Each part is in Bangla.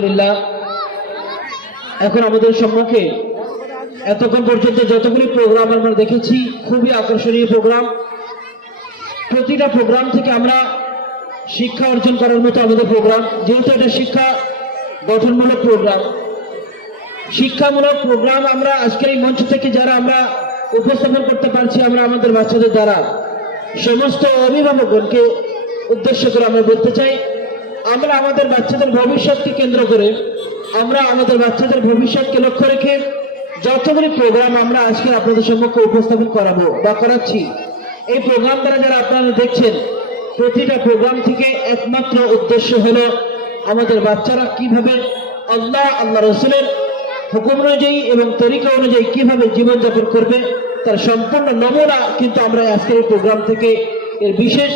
আলহামদুলিল্লাহ, এখন আমাদের সম্মুখে এতক্ষণ পর্যন্ত যতগুলি প্রোগ্রাম আমরা দেখেছি খুবই আকর্ষণীয় প্রোগ্রাম। প্রতিটা প্রোগ্রাম থেকে আমরা শিক্ষা অর্জন করার মতো আমাদের প্রোগ্রাম, যেহেতু এটা শিক্ষা গঠনমূলক প্রোগ্রাম, শিক্ষামূলক প্রোগ্রাম আমরা আজকের এই মঞ্চ থেকে যারা আমরা উপস্থাপন করতে পারছি, আমরা আমাদের বাচ্চাদের দ্বারা সমস্ত অভিভাবকগণকে উদ্দেশ্য করে আমরা বলতে চাই, আমরা আমাদের বাচ্চাদের ভবিষ্যৎকে কেন্দ্র করে, আমরা আমাদের বাচ্চাদের ভবিষ্যৎকে লক্ষ্য রেখে যতগুলি প্রোগ্রাম আমরা আজকে আপনাদের সম্মুখে উপস্থাপন করাবো বা করাচ্ছি, এই প্রোগ্রাম দ্বারা যারা আপনারা দেখছেন, প্রতিটা প্রোগ্রাম থেকে একমাত্র উদ্দেশ্য হলো আমাদের বাচ্চারা কিভাবে আল্লাহ রসুলের হুকুম অনুযায়ী এবং তরিকা অনুযায়ী কিভাবে জীবনযাপন করবে তার সম্পূর্ণ নমুনা কিন্তু আমরা আজকের এই প্রোগ্রাম থেকে এর বিশেষ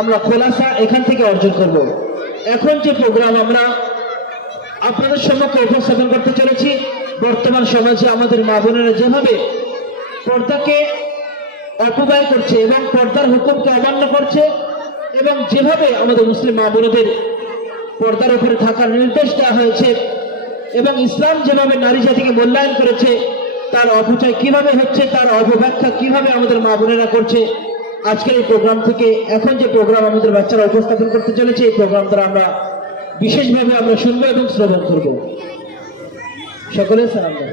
আমরা খোলাসা এখান থেকে অর্জন করব। এখন যে প্রোগ্রাম আমরা আপনাদের সম্মুখে উপস্থাপন করতে চলেছি, বর্তমান সমাজে আমাদের মা বোনেরা যেভাবে পর্দাকে অপব্যয় করছে এবং পর্দার হুকুমকে অমান্য করছে, এবং যেভাবে আমাদের মুসলিম মা বোনদের পর্দার উপরে থাকার নির্দেশ দেওয়া হয়েছে, এবং ইসলাম যেভাবে নারী জাতিকে মূল্যায়ন করেছে, তার অপচয় কিভাবে হচ্ছে, তার অপব্যাখ্যা কিভাবে আমাদের মা বোনেরা করছে, আজকের এই প্রোগ্রাম থেকে এখন যে প্রোগ্রাম আমাদের বাচ্চারা উপস্থাপন করতে চলেছে, এই প্রোগ্রাম দ্বারা আমরা বিশেষভাবে আমরা শুনবো এবং শ্রবণ করবো। সকলে সালাম দেন।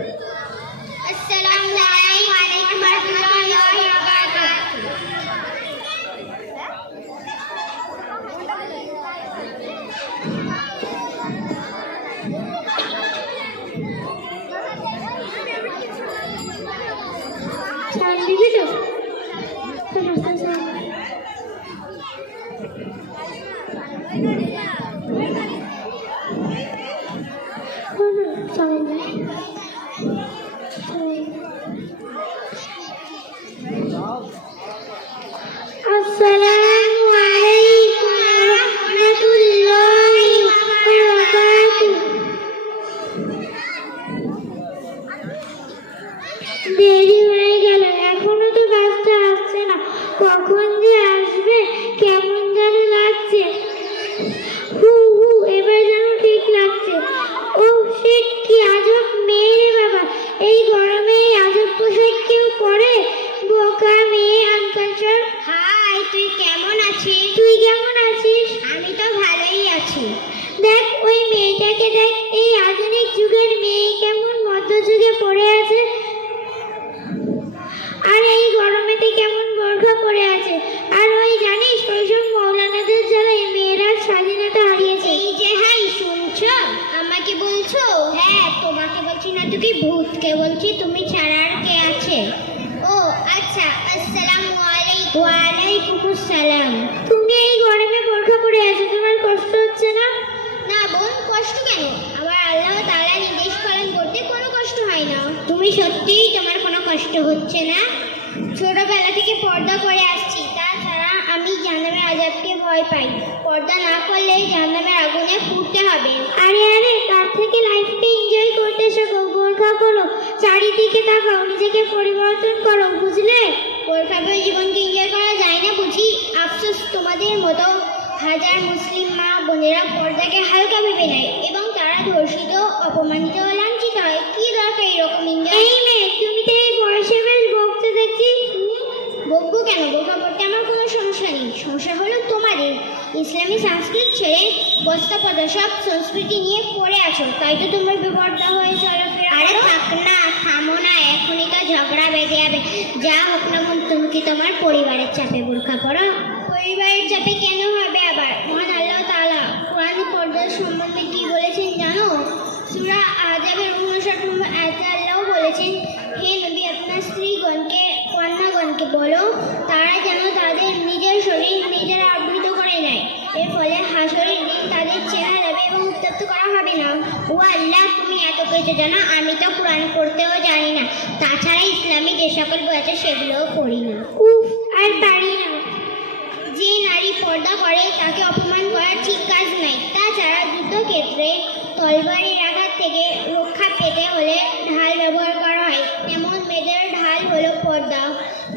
দেরি হয়ে গেল, এখনো তো বাসটা আসছে না, কখন যে আসবে কেমন যেন লাগছে। হু হু, এবার যেন ঠিক লাগছে। ও সে কি আজব মেয়ে রে বাবা, এই গরমে এই আজব পোশাক কেউ পরে? বোকা মেয়ে। আনকালচার। হাই, তুই কেমন আছিস? তুই কেমন আছিস? আমি তো ভালোই আছি। দেখ ওই মেয়েটাকে দেখ, এই আধুনিক যুগের মেয়ে কেমন মধ্যযুগে পড়ে আছে, আর এই গরমেতে কেমন বোরখা পরে আছে। আর ওই জানিস, ওইসব মৌলানাদের যারা মেয়েরা স্বাধীনতা হারিয়েছে। এই যে হাই, শুনছো? আমাকে বলছো? হ্যাঁ, তোমাকে বলছি না, তুই ভূতকে বলছি। তুমি ছাড়া আর কে আছে? ও আচ্ছা, আসসালামু আলাইকুম। ওয়ালাইকুম আসসালাম। তুমি এই গরমে বোরখা পরে আছো, তোমার কষ্ট হচ্ছে না? না বোন, কষ্ট কেন? আবার আল্লাহ তাআলা নির্দেশ পালন করতে কোনো কষ্ট হয় না। তুমি সত্যিই তোমার কোনো কষ্ট হচ্ছে না? ছোটবেলা থেকে পর্দা করে আসছি, তাছাড়া আমি জাহান্নামের আযাবকে ভয় পাই। পর্দা না করলে জাহান্নামের আগুনে পুড়তে হবে। আরে আরে, তার থেকে লাইফকে এনজয় করতে শেখো। বোরখা করো, চারিদিকে তাকাও, নিজেকে পরিবর্তন করো, বুঝলে? বোরখা পরে জীবনকে এনজয় করা যায় না বুঝি? আফসোস, তোমাদের মতো হাজার মুসলিম মা বোনেরা পর্দাকে হালকা ভেবে নেয় এবং তারা ধর্ষিত, অপমানিত ও লাঞ্ছিত হয়। কি দরকার এরকম এনজয়? এই মেয়ে, তুমি তো এই বয়সে বেশ বকতে দেখছি। বকবো কেন? বোরখা পড়তে আমার কোনো সমস্যা নেই। সমস্যা হলো তোমাদের ইসলামী সংস্কৃতি ছেড়ে বস্তা পর্দা সব সংস্কৃতি নিয়ে পড়ে আছো, তাই তো তোমার বেপর্দা হয়ে চলাফেরা। আরে থাক না, থামো না, এখনই তো ঝগড়া বেঁধে যাবে। যা হোক না বোন, তুমি কি তোমার পরিবারের চাপে বোরখা পড়ো? পরিবারের চাপে কেন হবে আবার? মহান আল্লাহ তাআলা কোরআনে পর্দার সম্বন্ধে কি বলেছেন জানো? সূরা আহজাবের 59 নম্বর আয়াতে আল্লাহ বলেছেন, হে নবী, আপনার স্ত্রীগণকে, কন্যাগণকে বলো তারা যেন তাদের নিজের শরীর নিজেরা আবৃত করে নেয়। এর ফলে হাসরের দিন তাদের চেনা যাবে এবং উত্তপ্ত করা হবে না। ও আল্লাহ, তুমি এত কিছু জানো, আমি তো কোরআন পড়তেও জানি না। তাছাড়া ইসলামী যে সকল বই আছে সেগুলোও পড়ি না। উফ, আর পারি না। যে নারী পর্দা করে তাকে অপমান করা ঠিক কাজ নাই। তাছাড়া যুদ্ধক্ষেত্রে তলবারির আঘাত থেকে রক্ষা পেতে হলে ঢাল ব্যবহার করা হয়, তেমন মেয়েদের ঢাল হলো পর্দা।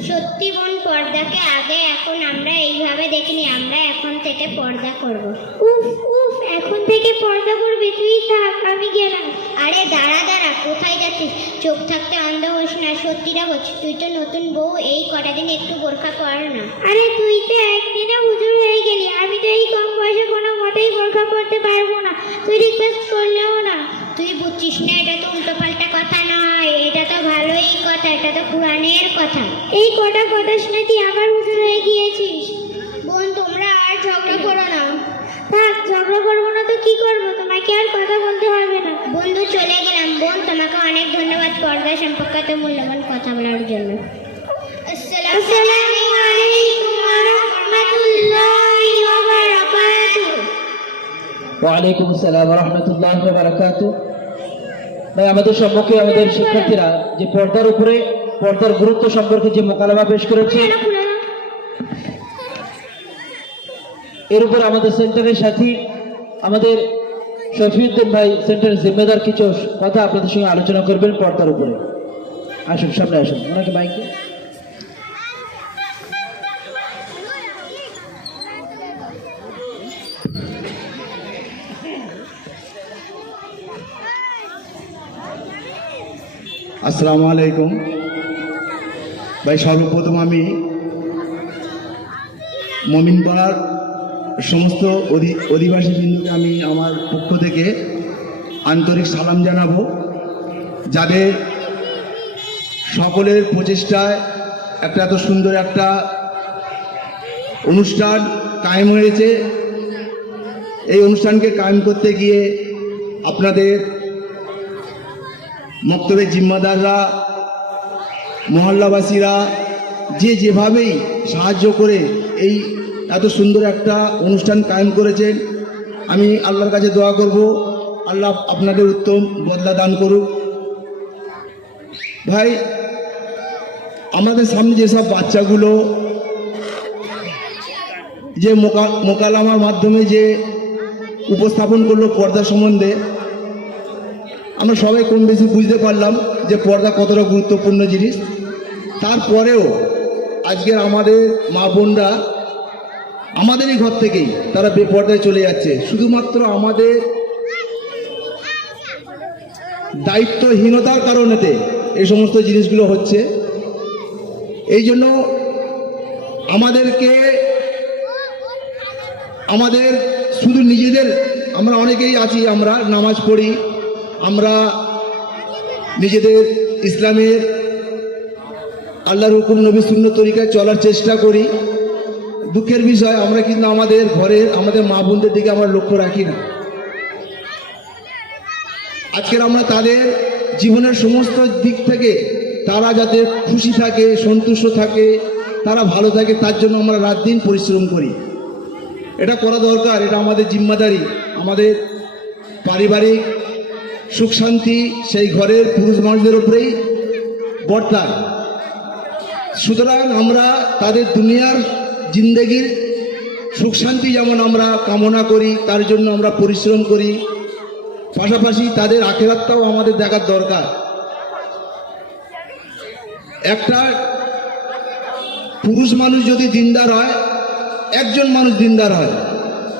সত্যি বোন, পর্দাকে আগে এখন আমরা এইভাবে দেখিনি, আমরা এখন থেকে পর্দা করব। উফ উফ, এখন থেকে পর্দা করবি, তুই থাক, আমি গেলাম। আরে দাঁড়া দাঁড়া, কোথায় যাচ্ছিস? চোখ থাকতে অন্ধ হোস না, সত্যিটা বলছি, তুই তো নতুন বউ, এই কটা দিন একটু বোরখা পর না। আরে তুই তো একদিনে হুজুর হয়ে গেলি, আমি তো এই কম বয়সে কোনো মতেই বোরখা পরতে পারবো না, তুই রিকোয়েস্ট করলেও না। তুই বুঝছিস না, এটা তো উল্টো পাল্টা কথা নয়, এটা তো ভালোই কথা, এটা তো কোরআনের কথা। এই কটা কথা শুনে তুই আবার হুজুর হয়ে গিয়েছিস। বোন, তোমরা আর ঝগড়া করো না। থাক, ঝগড়া করবো না তো কি করবো, তোমাকে আর কথা বলতে হবে না। বন্ধু, চলে গেলাম। বোন, তোমাকে অনেক ধন্যবাদ পর্দা সম্পর্কে এত মূল্যবান কথা বলার জন্য। আসসালামু আলাইকুম ওয়া রাহমাতুল্লাহি ওয়া বারাকাতুহু। ওয়ালাইকুম আসসালাম ওয়া রাহমাতুল্লাহি ওয়া বারাকাতুহু। ভাই, আমাদের সম্মুখে আমাদের শিক্ষার্থীরা যে পর্দার উপরে পর্দার গুরুত্ব সম্পর্কে যে মোকালামা পেশ করেছে, এর উপর আমাদের সেন্টারের সাথী আমাদের শফিউদ্দিন ভাই সেন্টারের জিম্মেদার কিছু কথা আপনাদের সঙ্গে আলোচনা করবেন পর্দার উপরে। আসুন, সামনে আসুন, ওনাকে মাইকে। আসসালামু আলাইকুম ভাই। সর্বপ্রথম আমি মমিনপাড়ার সমস্ত অধিবাসী বিন্দুকে আমি আমার পক্ষ থেকে আন্তরিক সালাম জানাবো, যাদের সকলের প্রচেষ্টায় একটা এত সুন্দর একটা অনুষ্ঠান কায়েম হয়েছে। এই অনুষ্ঠানকে কায়েম করতে গিয়ে আপনাদের মক্তবের জিম্মাদাররা, মহল্লাবাসীরা যেভাবেই সাহায্য করে এই এত সুন্দর একটা অনুষ্ঠান কায়েম করেছেন, আমি আল্লাহর কাছে দোয়া করব আল্লাহ আপনাদের উত্তম বদলা দান করুক। ভাই, আমাদের সামনে যেসব বাচ্চাগুলো যে মোকালামার মাধ্যমে যে উপস্থাপন করলো পর্দা সম্বন্ধে, আমরা সবাই কম বেশি বুঝতে পারলাম যে পর্দা কতটা গুরুত্বপূর্ণ জিনিস। তারপরেও আজকের আমাদের মা বোনরা আমাদেরই ঘর থেকেই তারা বেপর্দায় চলে যাচ্ছে, শুধুমাত্র আমাদের দায়িত্বহীনতার কারণেতে এই সমস্ত জিনিসগুলো হচ্ছে। এই জন্য আমাদের শুধু নিজেদের, আমরা অনেকেই আছি, আমরা নামাজ পড়ি, আমরা নিজেদের ইসলামের আল্লাহর হুকুম নবী সুন্নাহ তরিকায় চলার চেষ্টা করি। দুঃখের বিষয়, আমরা কিন্তু আমাদের ঘরের আমাদের মা বোনদের দিকে আমরা লক্ষ্য রাখি না। আজকের আমরা তাদের জীবনের সমস্ত দিক থেকে তারা যাতে খুশি থাকে, সন্তুষ্ট থাকে, তারা ভালো থাকে, তার জন্য আমরা রাত দিন পরিশ্রম করি। এটা করা দরকার, এটা আমাদের জিম্মাদারি। আমাদের পারিবারিক সুখ শান্তি সেই ঘরের পুরুষ মানুষদের উপরেই বর্তায়। সুতরাং আমরা তাদের দুনিয়ার জিন্দেগির সুখ শান্তি যেমন আমরা কামনা করি, তার জন্য আমরা পরিশ্রম করি, পাশাপাশি তাদের আখিরাতটাও আমাদের দেখার দরকার। একটা পুরুষ মানুষ যদি দিনদার হয়, একজন মানুষ দিনদার হয়,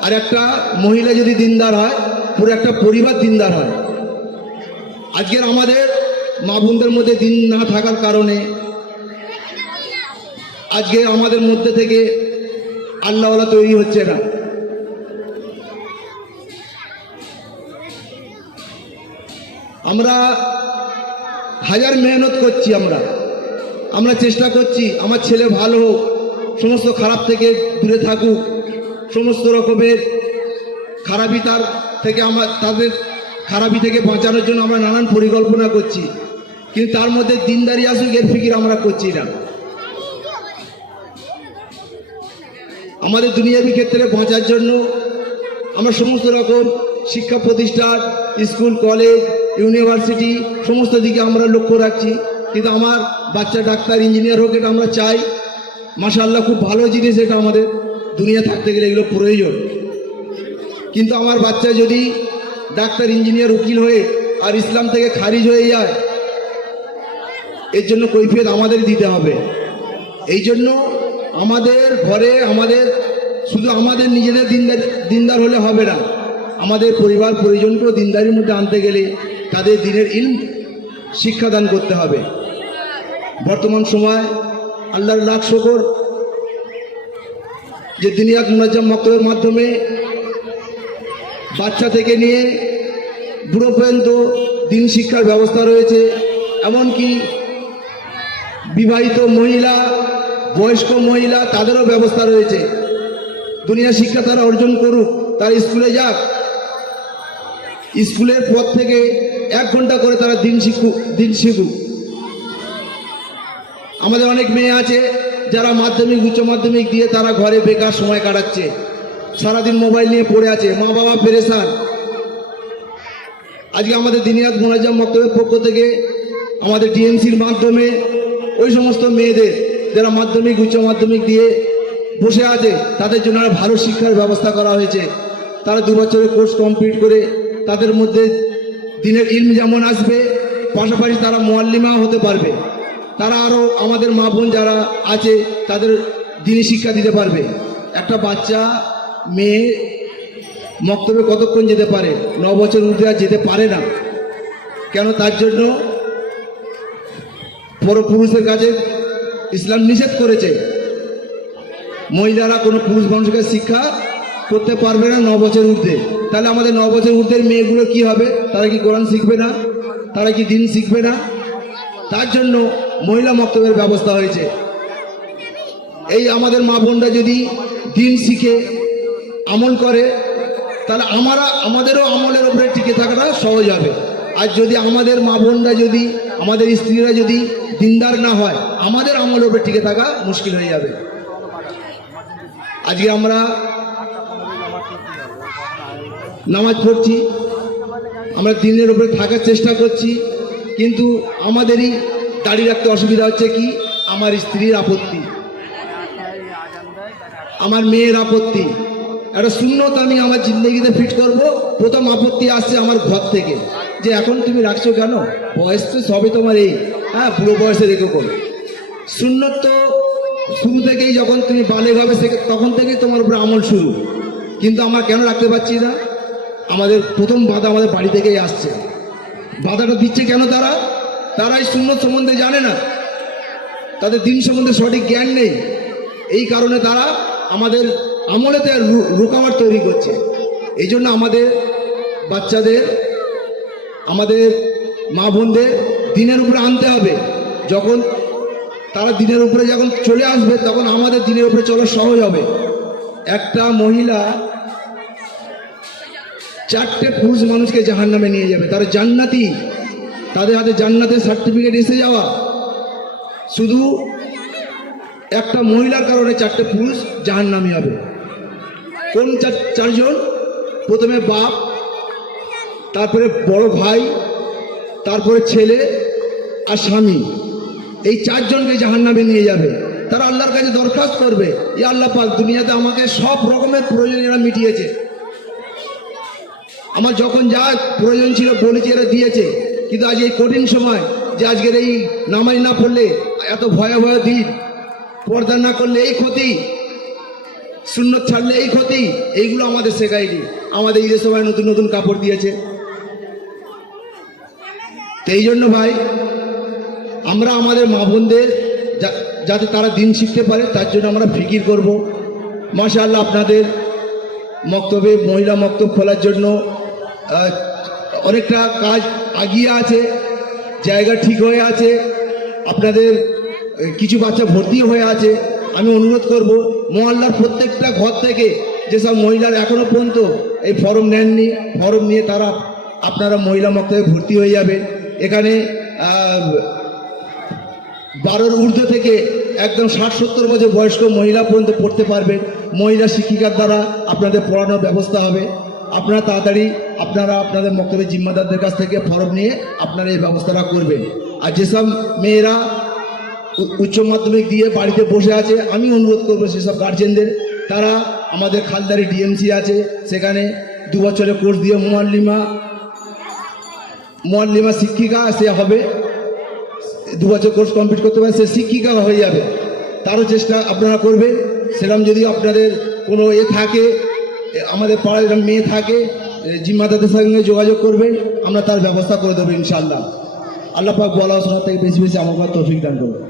আর একটা মহিলা যদি দিনদার হয়, পুরো একটা পরিবার দিনদার হয়। আজকের আমাদের মা বোনদের মধ্যে দিন না থাকার কারণে আজকে আমাদের মধ্যে থেকে আল্লাহওয়ালা তৈরি হচ্ছে না। আমরা হাজার মেহনত করছি, আমরা চেষ্টা করছি আমার ছেলে ভালো হোক, সমস্ত খারাপ থেকে দূরে থাকুক, সমস্ত রকমের খারাপি তাদের খারাপি থেকে বাঁচানোর জন্য আমরা নানান পরিকল্পনা করছি, কিন্তু তার মধ্যে দিনদারি আসুক এর ফিকির আমরা করছি না। আমাদের দুনিয়াবী ক্ষেত্রে বাঁচার জন্য আমরা সমস্ত রকম শিক্ষা প্রতিষ্ঠান, স্কুল, কলেজ, ইউনিভার্সিটি সমস্ত দিকে আমরা লক্ষ্য রাখছি, কিন্তু আমার বাচ্চা ডাক্তার, ইঞ্জিনিয়ার হোক, এটা আমরা চাই। মাশাআল্লাহ, খুব ভালো জিনিস, এটা আমাদের দুনিয়া থাকতে গেলে এগুলো প্রয়োজন। কিন্তু আমার বাচ্চা যদি ডাক্তার, ইঞ্জিনিয়ার, উকিল হয়ে আর ইসলাম থেকে খারিজ হয়ে যায়, এর জন্য কৈফিয়ত আমাদের দিতে হবে। এই জন্য আমাদের ঘরে শুধু আমাদের নিজেদের দিনদার হলে হবে না, আমাদের পরিবার পরিজনকেও দিনদারির মধ্যে আনতে গেলে তাদের দিনের ইলম শিক্ষাদান করতে হবে। বর্তমান সময় আল্লাহর লাখ শুকর যে দিনিয়াত মুনাজ্জাম মক্তবের মাধ্যমে বাচ্চা থেকে নিয়ে বুড়ো পর্যন্ত দিন শিক্ষার ব্যবস্থা রয়েছে। এমনকি বিবাহিত মহিলা, বয়স্ক মহিলা, তাদেরও ব্যবস্থা রয়েছে। দুনিয়া শিক্ষা তারা অর্জন করুক, তারা স্কুলে যাক, স্কুলের পর থেকে 1 ঘন্টা করে তারা দিন শিখুক। আমাদের অনেক মেয়ে আছে যারা মাধ্যমিক উচ্চ মাধ্যমিক দিয়ে তারা ঘরে বেকার সময় কাটাচ্ছে, সারাদিন মোবাইল নিয়ে পড়ে আছে, মা বাবা পেরেশান। আজকে আমাদের দিনিয়াত মুনাজ্জাম মক্তবের পক্ষ থেকে আমাদের ডিএমসির মাধ্যমে ওই সমস্ত মেয়েদের যারা মাধ্যমিক উচ্চ মাধ্যমিক দিয়ে বসে আছে তাদের জন্য একটা ভালো শিক্ষার ব্যবস্থা করা হয়েছে। তারা 2 বছরের কোর্স কমপ্লিট করে তাদের মধ্যে দিনের ইলম যেমন আসবে, পাশাপাশি তারা মুআল্লিমাও হতে পারবে। তারা আরও আমাদের মা বোন যারা আছে তাদের দিনী শিক্ষা দিতে পারবে। একটা বাচ্চা মেয়ে মক্তবে কতক্ষণ যেতে পারে? 9 বছর ঊর্ধ্বে আর যেতে পারে না। কেন? তার জন্য পরপুরুষের কাছে ইসলাম নিষেধ করেছে। মহিলারা কোনো পুরুষ মানুষকে শিক্ষা করতে পারবে না 9 বছর ঊর্ধ্বে। তাহলে আমাদের 9 বছর ঊর্ধ্বের মেয়েগুলো কি হবে? তারা কি কোরআন শিখবে না? তারা কি দিন শিখবে না? তার জন্য মহিলা মক্তবের ব্যবস্থা হয়েছে। এই আমাদের মা বোনরা যদি দিন শিখে আমল করে তাহলে আমাদেরও আমলের উপরে টিকে থাকাটা সহজ হবে। আর যদি আমাদের মা বোনরা যদি, আমাদের স্ত্রীরা যদি দিনদার না হয়, আমাদের আমলের উপরে টিকে থাকা মুশকিল হয়ে যাবে। আজকে আমরা নামাজ পড়ছি, আমরা দিনের উপরে থাকার চেষ্টা করছি, কিন্তু আমাদেরই দাঁড়িয়ে রাখতে অসুবিধা হচ্ছে। কি? আমার স্ত্রীর আপত্তি, আমার মেয়ের আপত্তি। একটা সুন্নত আমি আমার জিন্দগিতে ফিট করব, প্রথম আপত্তি আসছে আমার ঘর থেকে, যে এখন তুমি রাখছো কেন? বয়স তো সবে তোমার এই, বুড়ো বয়সে রেখো করো। সুন্নত তো শুরু থেকেই, যখন তুমি বালেগ হবে তখন থেকেই তোমার উপরে আমল শুরু। কিন্তু আমরা কেন রাখতে পারছি না? আমাদের প্রথম বাধা আমাদের বাড়ি থেকেই আসছে। বাধাটা দিচ্ছে কেন? তারা এই সুন্নত সম্বন্ধে জানে না, তাদের দিন সম্বন্ধে সঠিক জ্ঞান নেই। এই কারণে তারা আমাদের আমলেতে রুকাওয়াট তৈরি করছে। এই জন্য আমাদের বাচ্চাদের, আমাদের মা বোনদের দিনের উপরে আনতে হবে। যখন তারা দিনের উপরে যখন চলে আসবে তখন আমাদের দিনের উপরে চলা সহজ হবে। একটা মহিলা 4টে পুরুষ মানুষকে জাহান্নামে নিয়ে যাবে, তারা জান্নাতি, তাদের হাতে জান্নাতের সার্টিফিকেট এসে যাওয়া। শুধু একটা মহিলার কারণে 4টে পুরুষ জাহান্নামী হবে। কোন 4জন? প্রথমে বাপ, তারপরে বড় ভাই, তারপরে ছেলে আর স্বামী। এই 4 জনকে জাহান্নামে নিয়ে যাবে। তারা আল্লাহর কাছে দরখাস্ত করবে, ইয়া আল্লাহ পাক, দুনিয়াতে আমাকে সব রকমের প্রয়োজন এরা মিটিয়েছে, আমার যখন যা প্রয়োজন ছিল বলেছে এরা দিয়েছে, কিন্তু আজ এই কঠিন সময়, যে আজকের এই নামাজ না পড়লে এত ভয়াবহ দিন, পর্দা না করলে এই ক্ষতি, সুন্নত ছাড়লে এই ক্ষতি, এইগুলো আমাদের শেখায়নি। আমাদের ঈদের সময় নতুন নতুন কাপড় দিয়েছে। তো এই জন্য ভাই, আমরা আমাদের মা বোনদের যাতে তারা দিন শিখতে পারে তার জন্য আমরা ফিকির করব। মাশাআল্লাহ, আপনাদের মক্তবে মহিলা মক্তব খোলার জন্য অনেকটা কাজ আগিয়ে আছে, জায়গা ঠিক হয়ে আছে, আপনাদের কিছু বাচ্চা ভর্তি হয়ে আছে। আমি অনুরোধ করব, মহল্লার প্রত্যেকটা ঘর থেকে যেসব মহিলারা এখনো পর্যন্ত এই ফর্ম নেননি, ফর্ম নিয়ে তারা আপনারা মহিলা মক্তবে ভর্তি হয়ে যাবে। এখানে 12-র ঊর্ধ্ব থেকে একদম 60-70 বছর বয়স্ক মহিলা পর্যন্ত পড়তে পারবেন। মহিলা শিক্ষিকার দ্বারা আপনাদের পড়ানোর ব্যবস্থা হবে। আপনারা তাড়াতাড়ি আপনাদের মক্তবের জিম্মাদারদের কাছ থেকে ফর্ম নিয়ে আপনারা এই ব্যবস্থাটা করবেন। আর যেসব মেয়েরা উচ্চ মাধ্যমিক দিয়ে বাড়িতে বসে আছে, আমি অনুরোধ করবো সেসব গার্জেনদের, তারা আমাদের খালদারি ডিএমসি আছে, সেখানে 2 বছরের কোর্স দিয়ে মুআল্লিমা শিক্ষিকা সে হবে, 2 বছর কোর্স কমপ্লিট করতে পারে, সে শিক্ষিকা হয়ে যাবে। তারও চেষ্টা আপনারা করবেন। সেরকম যদি আপনাদের কোনো থাকে, আমাদের পাড়ায় মেয়ে থাকে, জিম্মাদারদের সঙ্গে যোগাযোগ করবে, আমরা তার ব্যবস্থা করে দেবো ইনশাআল্লাহ। আল্লাহ পাক বলা শোনা থেকে বেশি বেশি আমার তৌফিক দান করবে।